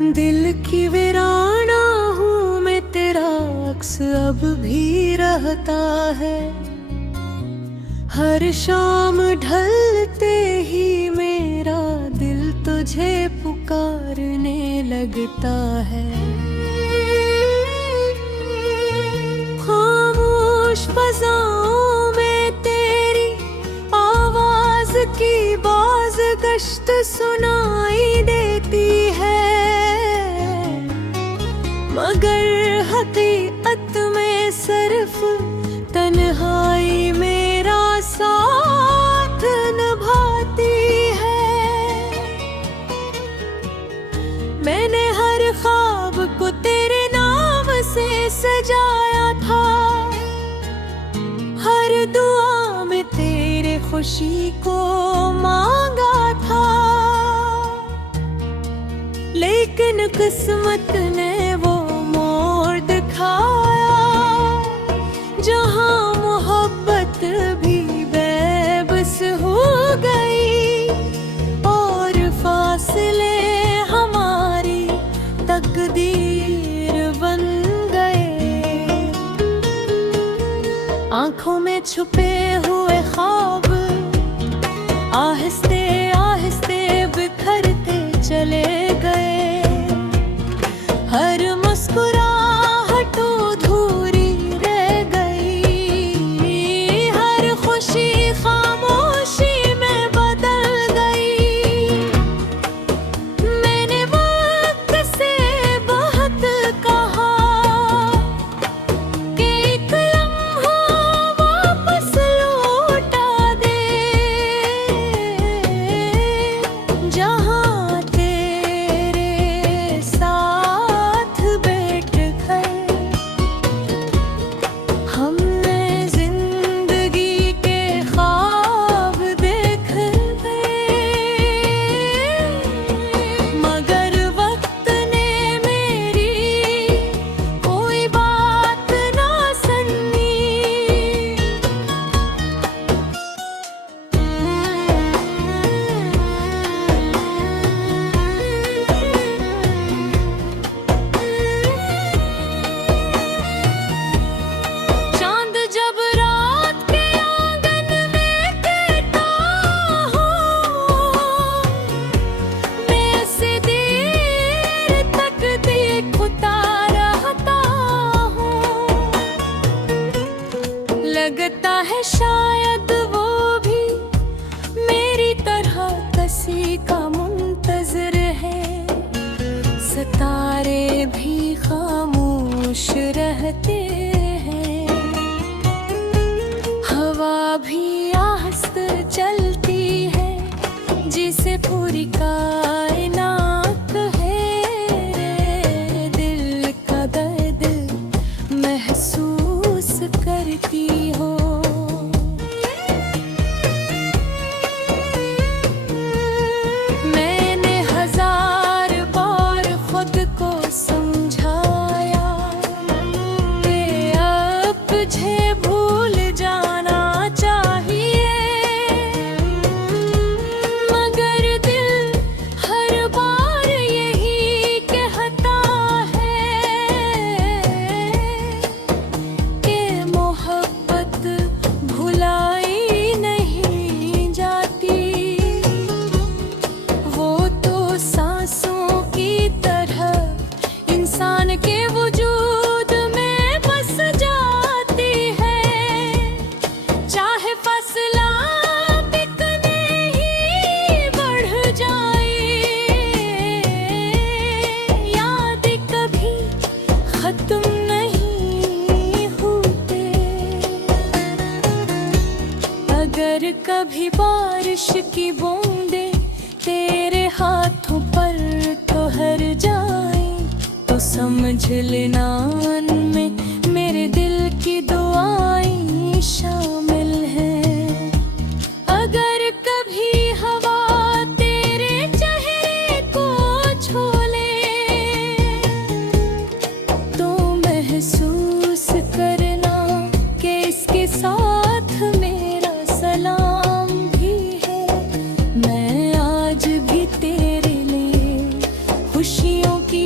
दिल की वीराना हूँ मैं, तेरा अक्स अब भी रहता है। हर शाम ढलते ही मेरा दिल तुझे पुकारने लगता है। खामोश फज़ाओं में तेरी आवाज की बाज गश्त सुनाई देती है, मगर हकीकत में सिर्फ तन्हाई मेरा साथ निभाती है। मैंने हर ख्वाब को तेरे नाम से सजाया था, हर दुआ में तेरे खुशी को मांगा था, लेकिन किस्मत ने वो मोड़ दिखाया जहां मोहब्बत भी बेबस हो गई और फासले हमारी तकदीर बन गए। आंखों में छुपे हुए ख्वाब आहिस्ते आहिस्ते बिखरते चले गए, हर मुस्कुराहट अधूरी रह गई, हर खुशी खामोशी में बदल गई। मैंने वक्त से बहुत कहा कि एक लम्हा वापस लौटा दे, जहाँ तेरे साथ बैठ कर हमने जिंदगी के ख्वाब देख गए। मगर वक्त ने मेरी कोई बात ना सुनी। चांद जब रात के आंगन में कहता हूँ, मैं ऐसे देर तक देखता रहता हूँ। लगता है शायद वो भी मेरी तरह किसी का मुंतज़िर है, सितारे भी खामोश रहते हैं, हवा भी आहिस्ते चलती है, जिसे पूरी कायनात है दिल का दर्द महसूस करती हो। मैंने हजार बार खुद को समझाया कि अब तुझे भूल जाना चाहिए, मगर दिल हर बार यही कहता है कि मोहब्बत भुलाई नहीं जाती, वो तो सांसों की तरह इंसान के वजूद में बस जाती है, चाहे फासला कितने ही बढ़ जाए, याद कभी खत्म नहीं होते। अगर कभी बारिश की बूंदें तेरे हाथों पर ठहर जाए, तो समझ लेना उनमें मेरे दिल की दुआएं शामिल हैं। अगर कभी हवा तेरे चेहरे को छू ले, तो महसूस करना कि इसके साथ मेरा सलाम भी है। मैं आज भी तेरे लिए खुशियों की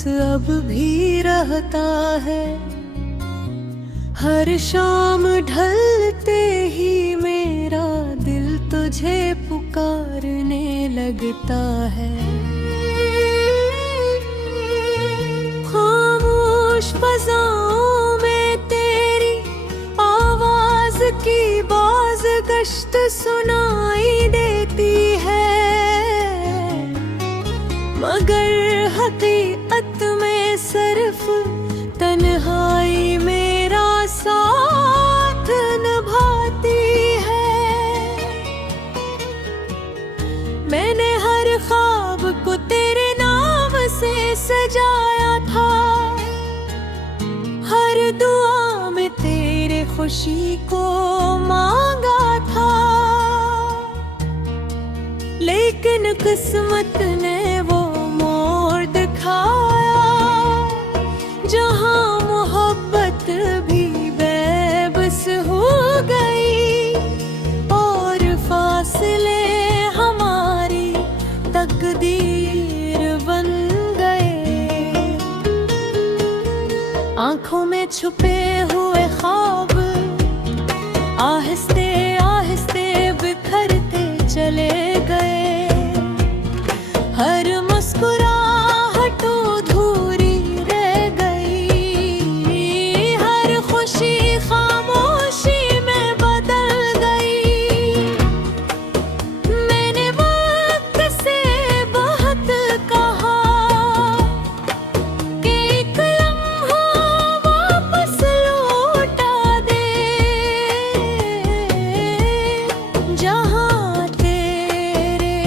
अक्स अब भी रहता है। हर शाम ढलते ही मेरा दिल तुझे पुकारने लगता है। खामोश फ़ज़ाओं में तेरी आवाज़ की बाज़ गश्त सुनाई देती है, मगर हकीकत में सिर्फ तन्हाई मेरा साथ निभाती है। मैंने हर ख्वाब को तेरे नाम से सजाया था, हर दुआ में तेरे खुशी को मांगा था, लेकिन किस्मत ने वो मोड़ दिखाया जहां मोहब्बत भी बेबस हो गई और फासले हमारी तकदीर बन गए। आंखों में छुपे हुए ख्वाब आहिस्ते आहिस्ते बिखरते चले गए। हर मुस्कुराहट अधूरी रह गई, हर खुशी खामोशी में बदल गई। मैंने वक्त से बहुत कहा कि एक लम्हा वापस लौटा दे, जहां तेरे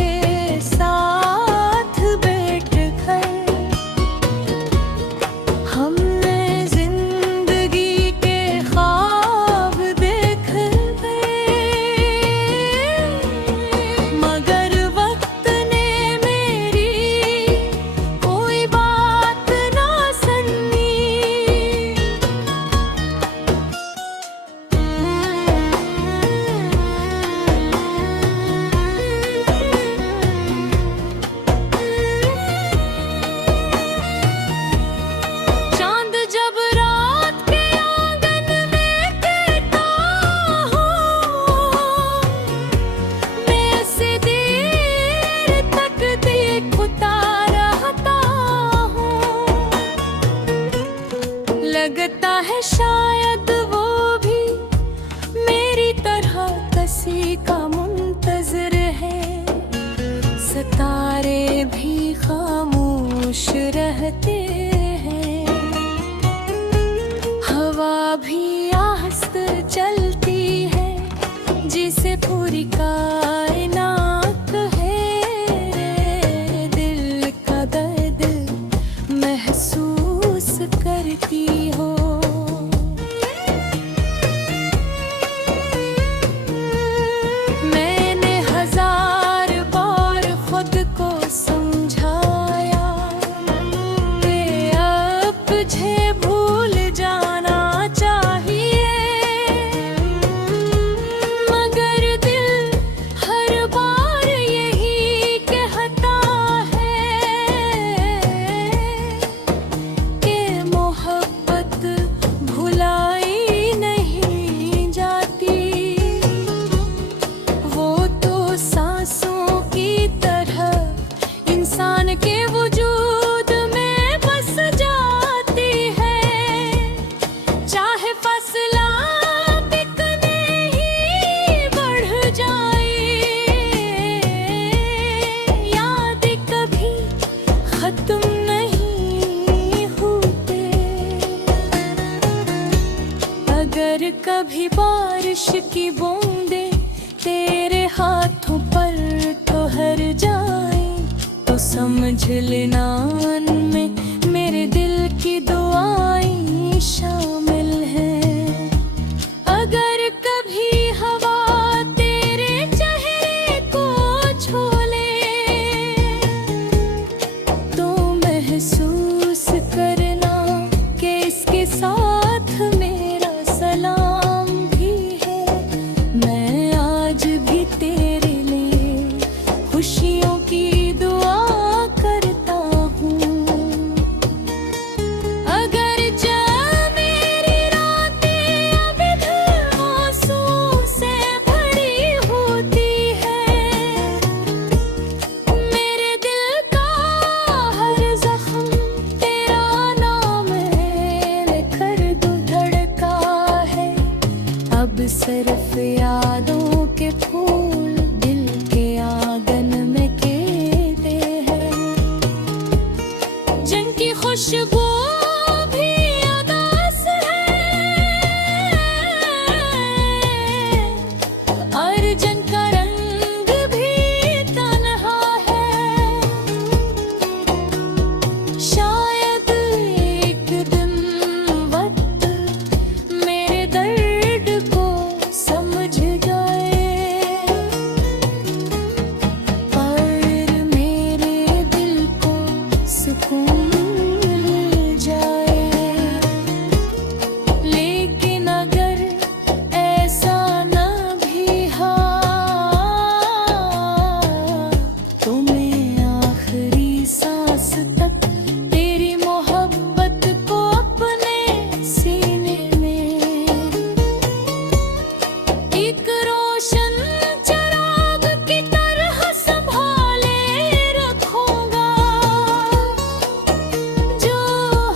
साथ बैठ कर हमने जिंदगी के ख्वाब देखे, मगर वक्त ने मेरी कोई बात ना सुनी। चांद जब रात के आंगन में कहता हूँ, मैं ऐसे देर तक देखता रहता हूँ। लगता है शायद वो भी मेरी तरह किसी का मुंतज़िर है। सितारे भी खामोश रहते हैं, हवा भी आहिस्ते चलती है, जिसे पूरी कायनात है। दिल का दर्द महसूस करती हो। मैंने हजार बार खुद को समझाया कि अब तुझे भूल जाना चाहिए, मगर दिल हर बार यही कहता है कि मोहब्बत भुलाई नहीं जाती। वो तो सांसों की तरह इंसान के वजूद में बस जाती है, चाहे फासला कितने ही बढ़ जाए। यादें कभी खत्म नहीं होते, अगर कभी बारिश की बूंदें तेरे हाथों पर ठहर जाए तो समझ लेना उनमें मेरे दिल की दुआएं शामिल हैं। अगर कभी हवा तेरे चेहरे को छू ले तो महसूस करना कि इसके साथ मेरा सलाम भी है। मैं आज भी तेरे लिए खुशियों की दुआ करता हूँ। खुशबू भी उदास है, अर्जुन का रंग भी तन्हा है। शायद एक दिन वक्त मेरे दर्द को समझ जाए, पर मेरे दिल को सुकून मिल जाए। लेकिन अगर ऐसा न भी हा, तो मैं आखिरी सांस तक तेरी मोहब्बत को अपने सीने में एक रोशन चिराग की तरह संभाले रखूंगा, जो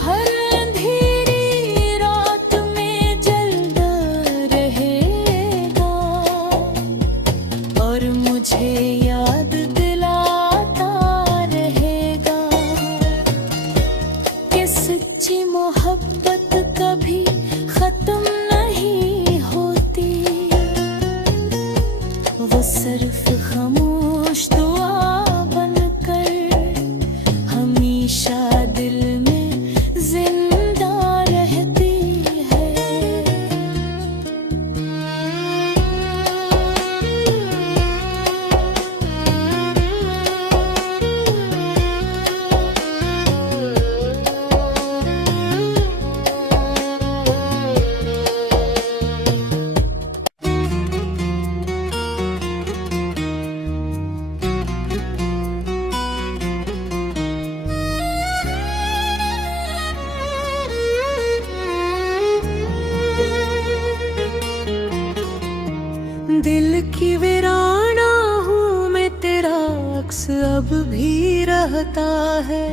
हर अंधेरी रात में जलता रहेगा और मुझे याद दिलाता रहेगा कि सच्ची मोहब्बत कभी खत्म नहीं होती। वो सिर्फ खामोश दुआ बनकर हमेशा दिल में जिंदा रहती है। दिल की वीराना हूँ मैं, तेरा अक्स अब भी रहता है।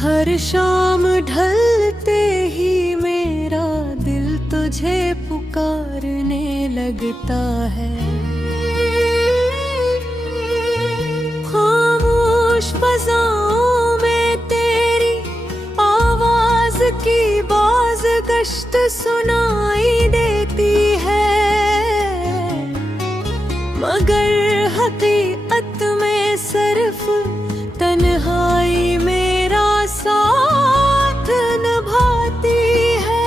हर शाम ढलते ही मेरा दिल तुझे पुकारने लगता है। खामोश फज़ाओं में तेरी आवाज की बाज गश्त सुनाई देती है, मगर हकीकत में सिर्फ तन्हाई मेरा साथ निभाती है।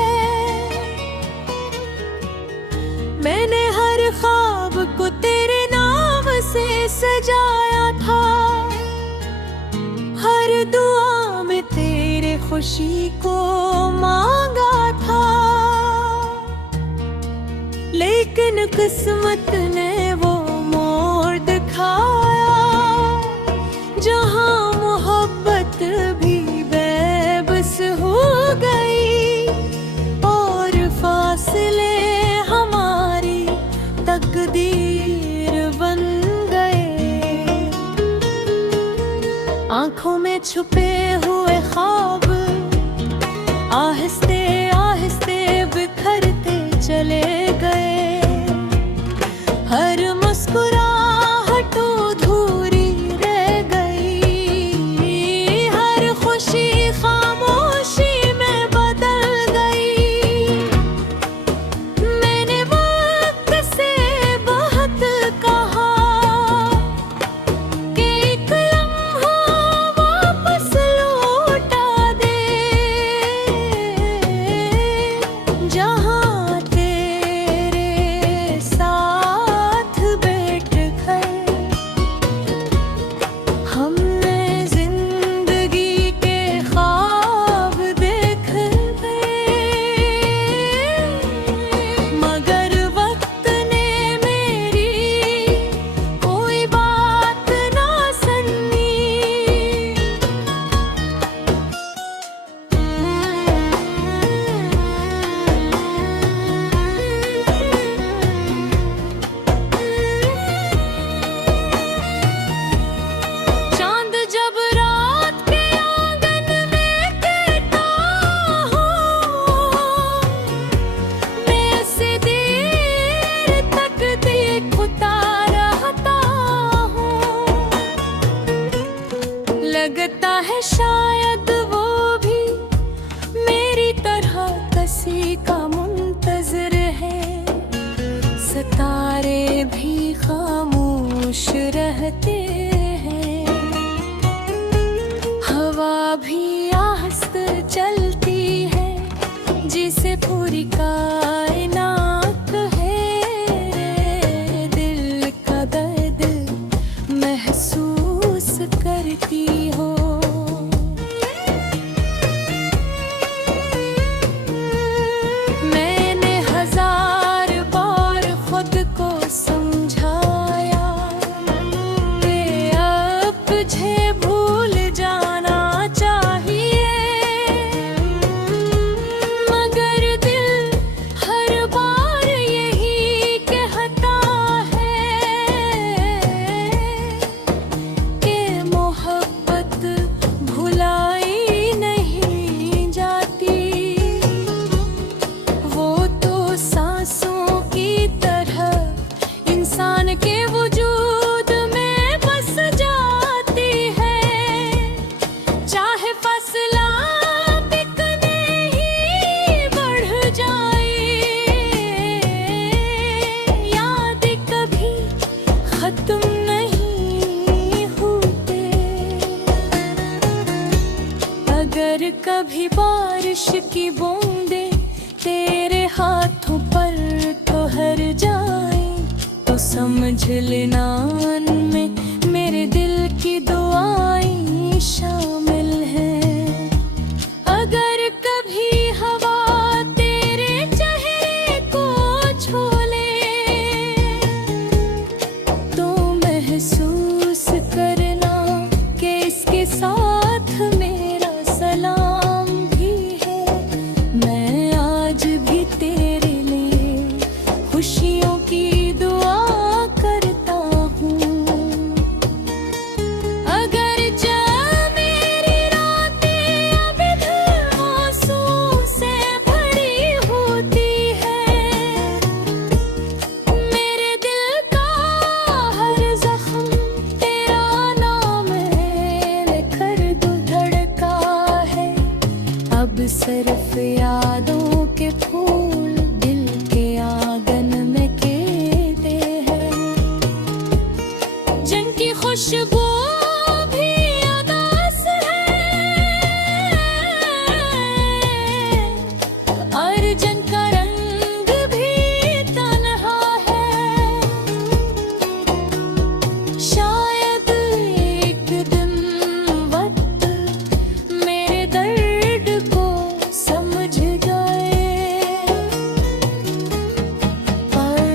मैंने हर ख्वाब को तेरे नाम से सजाया था, हर दुआ में तेरे खुशी को मांगा था, लेकिन किस्मत ने वो मोड़ दिखाया जहां मोहब्बत भी बेबस हो गई और फासले हमारी तकदीर बन गए। आंखों में छुपे हुए ख्वाब आहिस्ते आहिस्ते बिखरते चले गए, हर मुस्कुराहट अधूरी रह गई, हर खुशी खामोशी में बदल गई। मैंने वक्त से बहुत कहा कि एक लम्हा वापस लौटा दे, जहाँ तेरे साथ बैठ कर हमने जिंदगी के ख्वाब देख गए। मगर वक्त ने मेरी कोई बात ना सुनी। चांद जब रात के आंगन में कहता हूँ, मैं ऐसे देर तक देखता रहता हूँ। लगता है शायद कभी बारिश की बूंदें तेरे हाथों पर ठहर जाए तो समझ लेना उनमें मेरे दिल की दुआएं शामिल हैं। अगर कभी हवा तेरे चेहरे को छू ले तो महसूस करना कि इसके साथ मेरा सलाम भी है। मैं आज भी तेरे लिए खुशियों की दुआ करता हूँ। अगर जब मेरी रातें अभी आंसू से भरी होती है, मेरे दिल का हर जख्म तेरा नाम लिखकर धड़का है। अब सिर्फ यादों के फूल दिल के आंगन में खिलते हैं, जिनकी खुशबू भी उदास है और जिनका रंग भी तन्हा है। शायद एक दिन वक्त मेरे दर्द को समझ गए, पर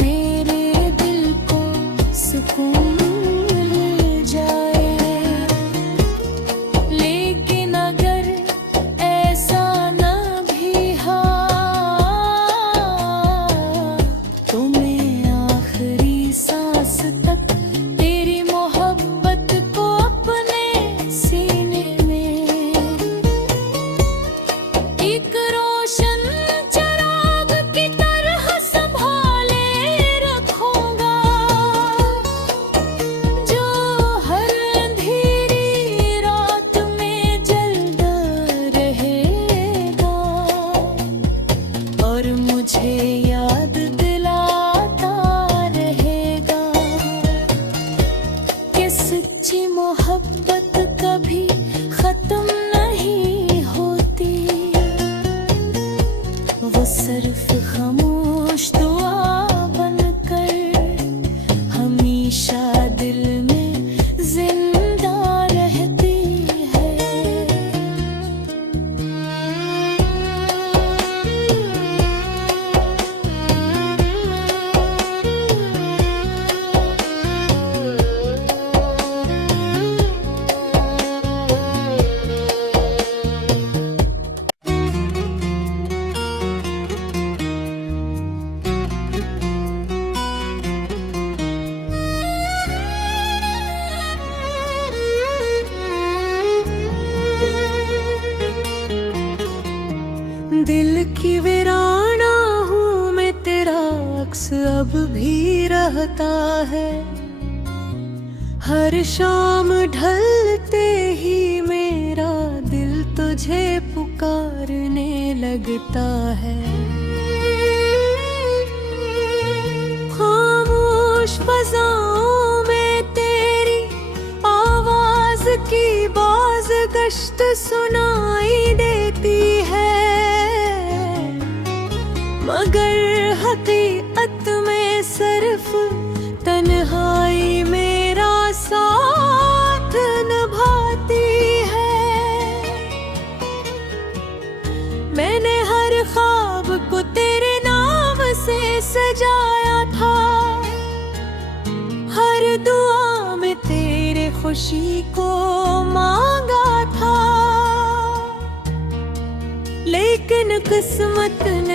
मेरे दिल को सुकून मिल जाए। लेकिन अगर ऐसा न भी हा तो मैं आखिरी सांस तक तेरी मोहब्बत को अपने सीने में एक रोशन चिराग की तरह संभाले रखूंगा, जो हर अंधेरी रात में जलता रहेगा और मुझे याद दिलाता रहेगा कि सच्ची मोहब्बत कभी खत्म नहीं होती। वो सिर्फ खामोश दुआ बनकर हमेशा दिल में जिंदा रहती है। दिल की वीराना हूँ मैं, तेरा अक्स अब भी रहता है। हर शाम ढलते ही मेरा दिल तुझे पुकारने लगता है। खामोश फज़ाओं में तेरी आवाज की बाज गश्त सुनाई देती है, मगर हकीकत में सिर्फ तन्हाई मेरा साथ निभाती है। मैंने हर ख्वाब को तेरे नाम से सजाया था, हर दुआ में तेरे खुशी को मांगा था, लेकिन किस्मत ने